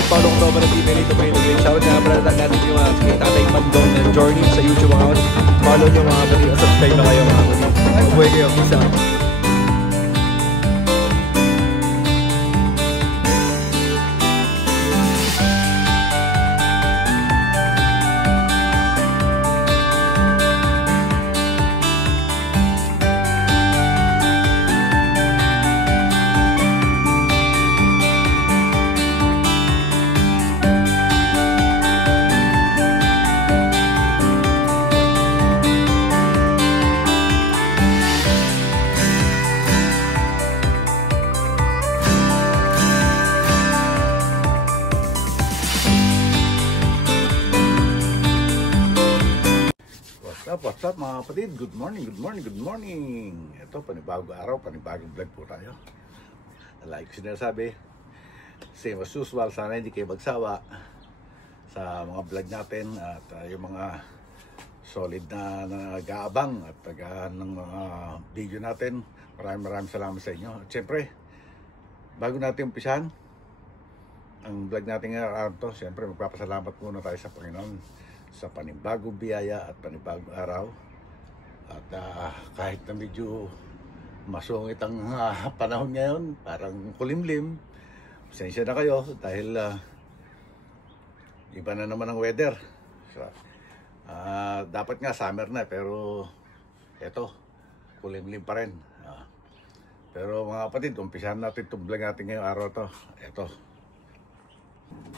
kapatid, Paolo October at email ito may naging shoutout nga pala natin yung mga Tatay Mandong and Journey sa YouTube account. Follow nyo mga kapatid at subscribe na kayo mga kapatid. Mabuhay kayo. Peace out. What's up mga kapatid? Good morning, good morning, good morning. Ito, panibagong araw, panibagong vlog po tayo. Like sinasabi, same as usual, sana hindi kayo magsawa sa mga vlog natin at yung mga solid na nag-aabang at tagaan ng mga video natin. Maraming salamat sa inyo. At syempre, bago natin umpisahan ang vlog natin ngayon to, syempre magpapasalamat muna tayo sa Panginoon sa panibagong biyaya at panibagong araw. At kahit na medyo masungit ang panahon ngayon, parang kulimlim, pasensya na kayo dahil iba na naman ang weather. So, dapat nga summer na pero eto, kulimlim pa rin. Pero mga kapatid, umpisahan natin itong vlog natin ngayong araw to. Eto.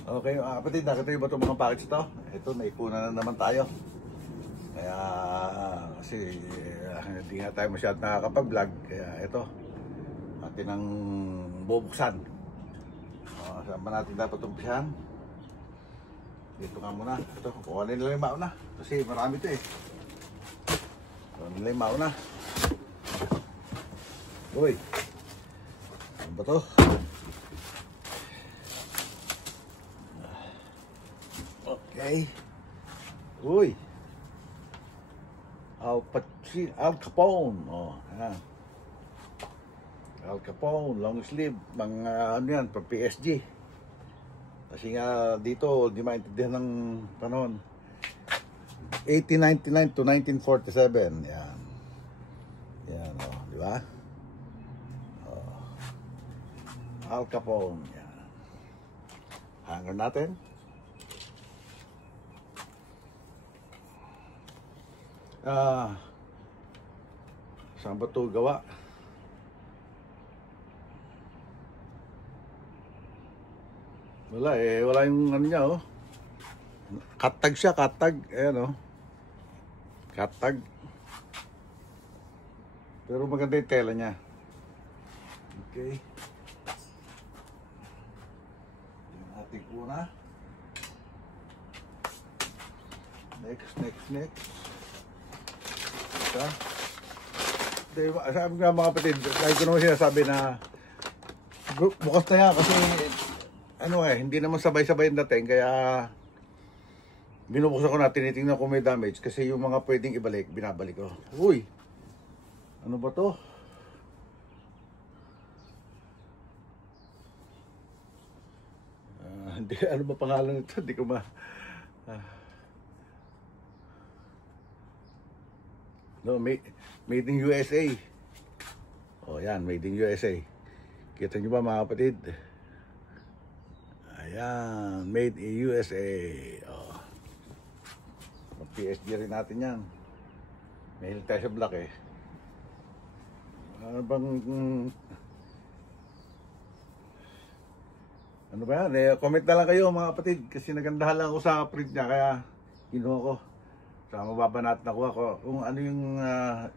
Okay, kapatid, nakita nyo ba itong mga package ito? Ito, naipunan na naman tayo. Kaya, kasi hindi nga tayo masyad nakakapag-vlog. Kaya ito, atin ang bubuksan. Saan ba natin dapat umpisahan? Dito nga muna. Ito, kuha nila yung mauna. Kasi marami ito eh. Kuha nila yung mauna. Uy, ano ba ito? Okay. Uy. Al Capone. Oh, yan. Al Capone, long sleeve, mga ano yan, pang PSG. Kasi nga dito, di maintindihan ng panahon. 1899 to 1947. Yan. Yan, oh, di ba? Oh. Al Capone. Yan. Hanger natin. Saan ba ito gawa? Wala eh, wala yung ano niya oh. Katag siya, katag. Ayan oh. Katag. Pero maganda yung tela niya. Okay. Yung ating una. Next. Diba, sabi nga mga kapatid, kahit ko naman sinasabi na bukas na yan kasi ano eh, hindi naman sabay-sabay yung dating kaya binubuksan ko na, tinitingnan ko may damage kasi yung mga pwedeng ibalik, binabalik ko. Uy, ano ba to? Hindi, ano ba pangalan nito? Hindi ko no, made in USA. Oh, yan, made in USA. Kita nyo ba mga kapatid? Ayan, made in USA. Oh. PSG rin natin yan. Mahilig tayo sa black eh. Ano bang... Ano ba yan? Eh, comment na lang kayo mga kapatid. Kasi nagandahan lang ako sa print niya. Kaya kinuha ko. Sa mababa natin nakuha ko kung ano yung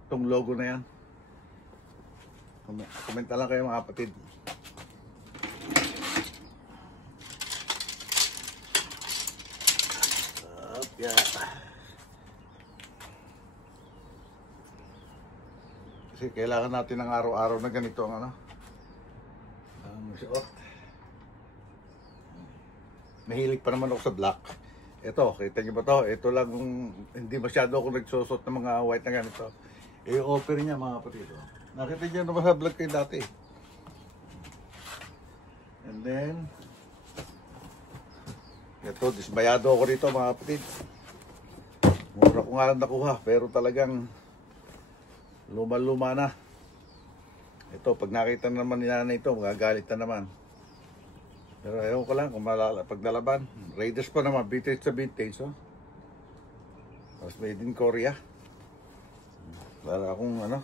itong logo na yan. Comment lang kayo mga kapatid. Yeah. Kasi kailangan natin ng araw-araw na ganito ang ano. Mahilig pa naman ako sa black. Ito, kita nyo ba to? Ito lang, hindi masyado ako nagsusot ng mga white na ganito. I-offer niya mga kapatid. Nakita nyo naman sa vlog kayo dati. And then, Ito, dismayado ako rito mga kapatid. Mura ko nga lang nakuha, pero talagang luma-luma na. Ito, pag nakita naman ni nanay ito, magagalit na naman. Pero ayaw ko lang kung paglalaban. Raiders pa naman, vintage sa vintage. Oh. Tapos made in Korea. Para akong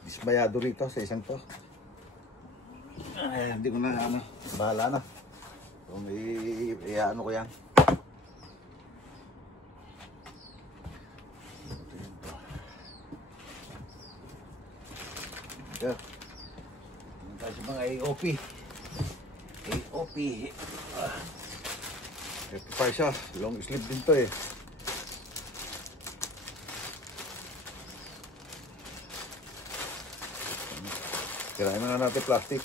dismayado rito sa isang to. Ay, hindi ko na bahala na. So, ano ko yan. Yeah. Tayo sa mga AOP. AOP. Ito pa siya. Long sleeve din to eh. Kirain na natin plastic.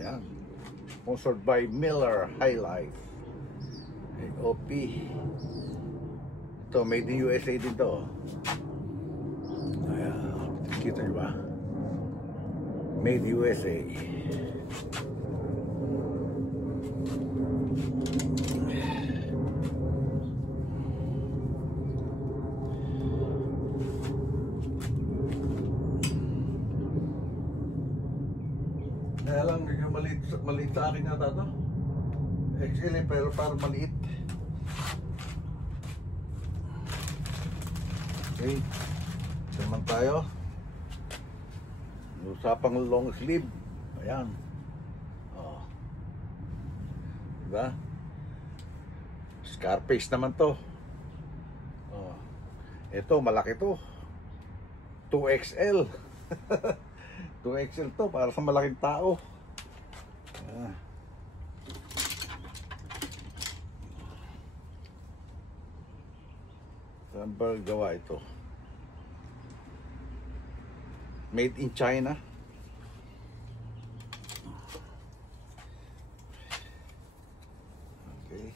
Yan. Sponsored by Miller High Life. AOP. Ito, made in USA din to. Ayan. Kita nyo ba? Made USA. Kaya lang, maliit sa akin yata ito. XL pero parang maliit. Okay. Naman tayo. Usapang long sleeve. Ayan. Oh. Diba? Scarface naman to. Oh. Ito, malaki to. 2XL. 2XL to, para sa malaking tao. Ah. Saan ba gawa ito? Made in China. Okay.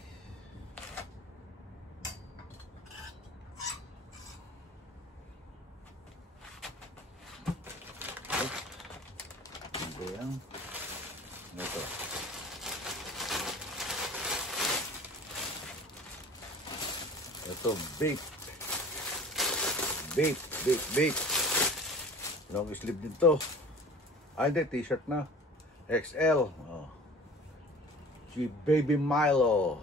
Ayan. Ito. Ito, vape. Vape. Long sleeve din to. Hindi, t-shirt na. XL. Oh. Si Baby Milo.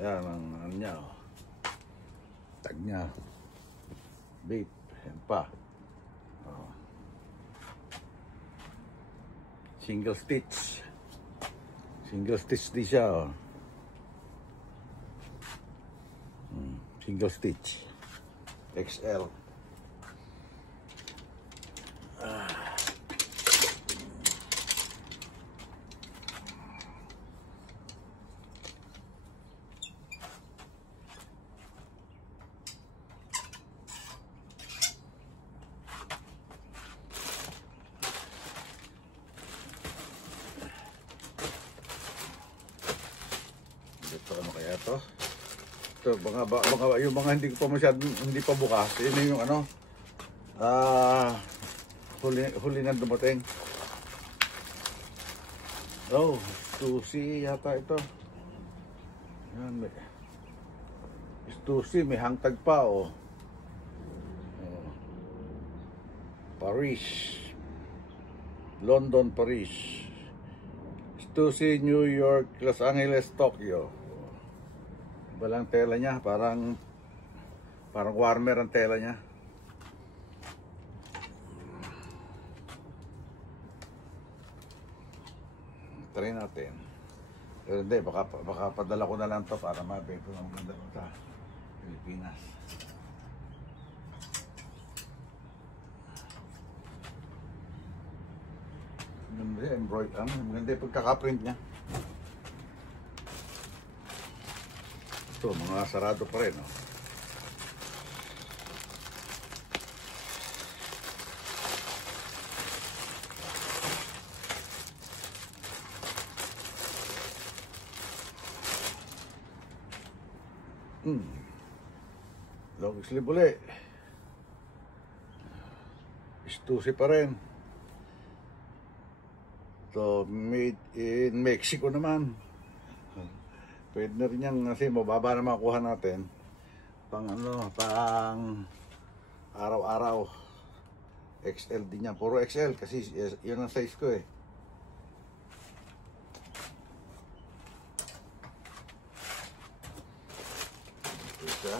Yan ang ano niya. Oh. Tag niya. Vape. Yan pa. Oh. Single stitch. Single stitch din siya. Oh. Single stitch. XL. Ito ano kaya to? Ito yung mga hindi ko pa hindi pa bukas. Yun yung huli na dumating. Oh, sushi yata ito. Yan, sushi may hangtag pa oh. Paris. London, Paris. Sushi, New York, Los Angeles, Tokyo. Walang tela niya, parang warmer ang tela niya. Try natin. Pero hindi, baka padala ko na lang to para mabento ng maganda sa Pilipinas. Maganda yung pagkakaprint niya. Ito, mga sarado pa rin. Oh. Long sleeve uli. Stussy pa rin. So, made in Mexico naman. Pwede na rin yan kasi mababa na makuha natin. Pang araw-araw. XL din yan. Puro XL kasi yun ang size ko eh. Isa.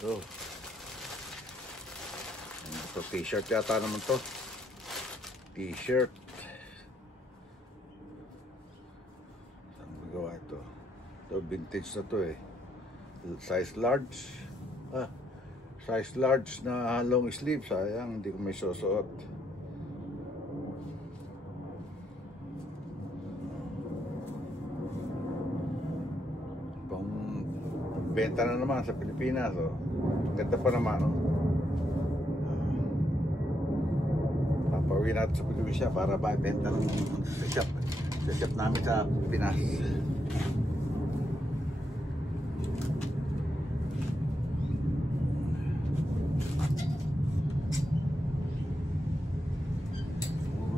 Oh. Ito t-shirt yata naman to. T-shirt. Saan magawa ito? Ito vintage na to eh. Size large. Size large na long sleeve. Sayang, hindi ko may susuot. Benta na naman sa Pilipinas. Oh. Ganda pa naman. Oh. Papawin natin sa Pilipinas para benta ng sa shop namin sa Pilipinas.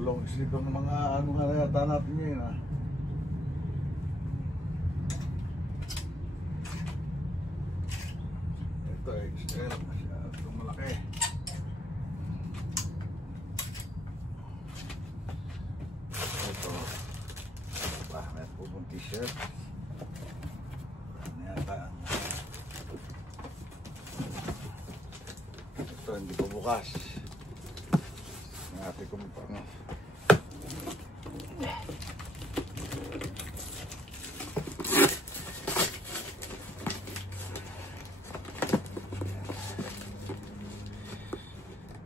Long sleeve ang mga ano nga yata natin yun ah. Ito extra masyadong malaki. Ito may pupong t-shirt. Ano yata ito hindi po bukas. Natin kung paano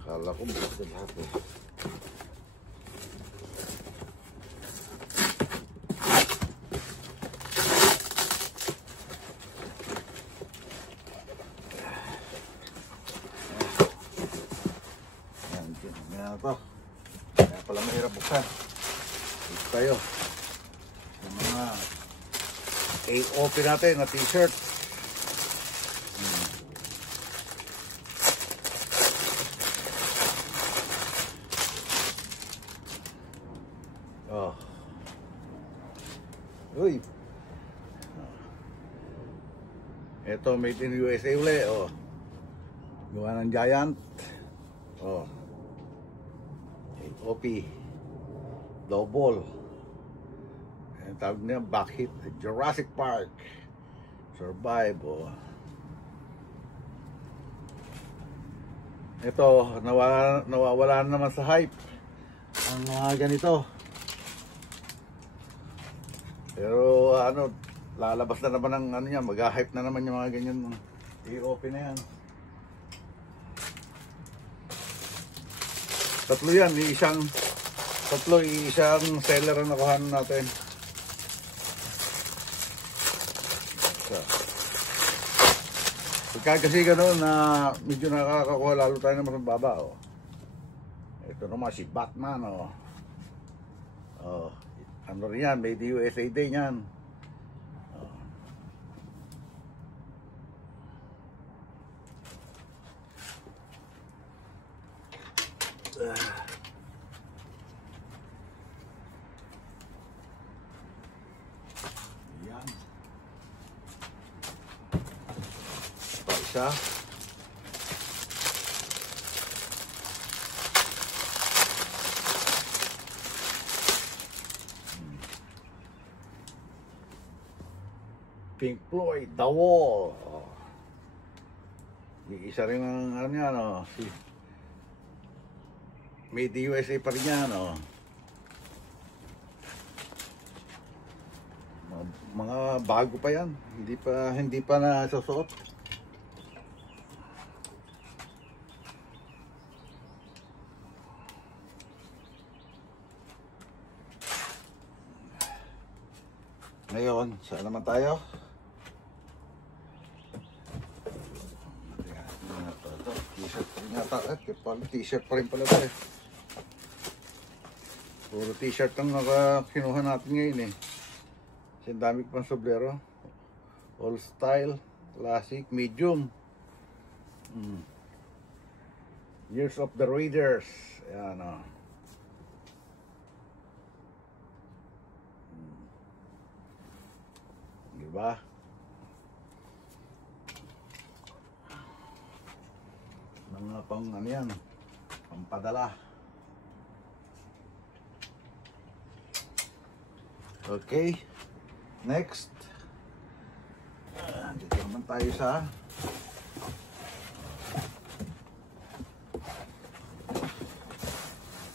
kala ko bukas na lahat eh. Yan ito. Kaya pala mahirap buksan. Dito tayo sa mga AOP natin na t-shirt. Oh. Uy. Ito made in USA uli. Oh. Gawa ng Giant. Oh. OP. Double. Ang tawag niya back hit. Jurassic Park. Survive. Oh. Ito nawawala naman sa hype ang mga ganito. Pero ano, lalabas na naman ang ano niya, mag-hype na naman yung mga ganyan i-open na yan. Tatlo yan, isang seller ang nakuhanan natin. So, pagka kasi gano'n na medyo nakakakuha, lalo tayo naman sa baba. Oh. Ito naman si Batman. Oh. Oh. Ano rin yan, may USA Day yan. Oh. Yan. Ito isa. Pink Floyd, The Wall. Oh. Isa rin ang ano yan, oh. Made in USA pa rin yan, oh. Mga bago pa yan. Hindi pa nasusuot. Ngayon, saan naman tayo? T-shirt rin nga yata. T-shirt pa rin pala ito eh. Puro t-shirt ang kinuha natin ngayon eh. Kasi ang dami pang soblero. All style, classic, medium. Years of the Raiders. Ayan o. Diba? Mga pang ano yan, pampadala. Okay, next. Dito naman tayo sa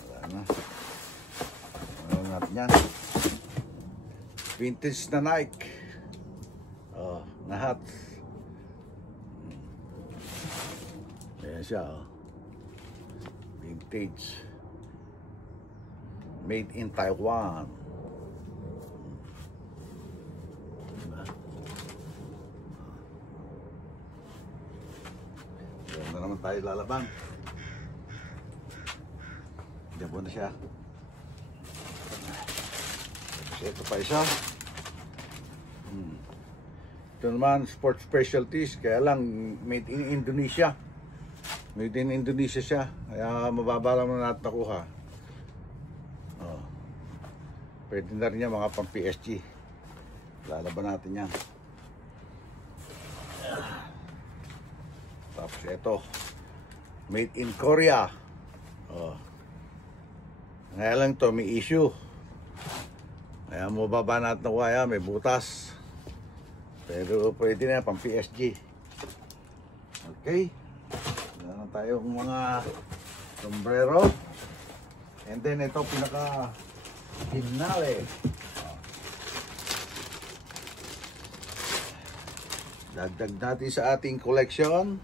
wala na. Wala natin yan. Vintage na Nike. Oh, na hats. Ayan siya, oh. Vintage. Made in Taiwan. Diba? Ayan na naman tayo lalabang. Diyan na siya. Tapos ito pa isa. Ito naman, sports specialties. Kaya lang, made in Indonesia. Made in Indonesia siya. Kaya mababa lang na natin nakuha. Oh. Pwede na rin yan mga pang PSG. Lalaban natin yan. Tapos ito. Made in Korea. Oh. Ngayon lang to may issue. Kaya mababa natin nakuha yan. May butas. Pero pwede na pang PSG. Okay. Meron tayong mga sombrero. And then ito pinaka hinale. Dagdag natin sa ating collection.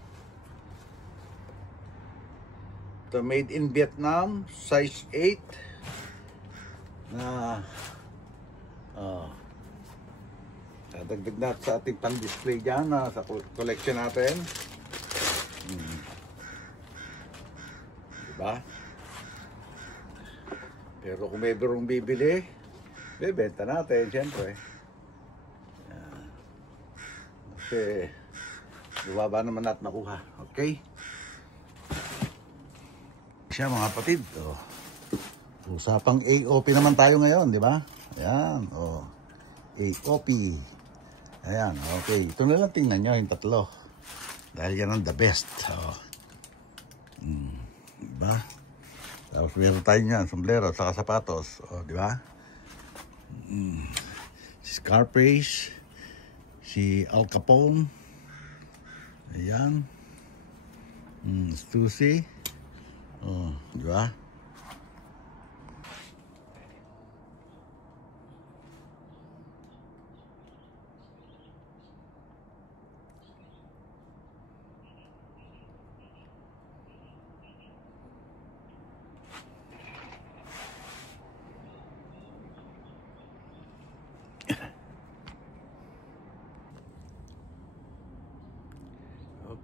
Ito made in Vietnam, size 8. Na dagdag natin sa ating pan-display dyan sa collection natin. Diba? Pero kung may birong bibili, bebenta natin, siyempre. Kasi bubaba naman natin nakuha. Okay? Siya mga kapatid. Oh. Usapang AOP naman tayo ngayon, di ba? Ayan. Oh. AOP. Ayan. Okay. Ito na lang tingnan nyo yung tatlo. Dahil yan ang the best. Oh. Diba? Tapos meron tayo niyan, sombrero, saka sapatos. O, diba? Si Scarface, si Al Capone. Ayan. Stussy. O, diba?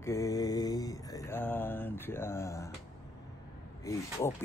Okay, ayan siya. AOP.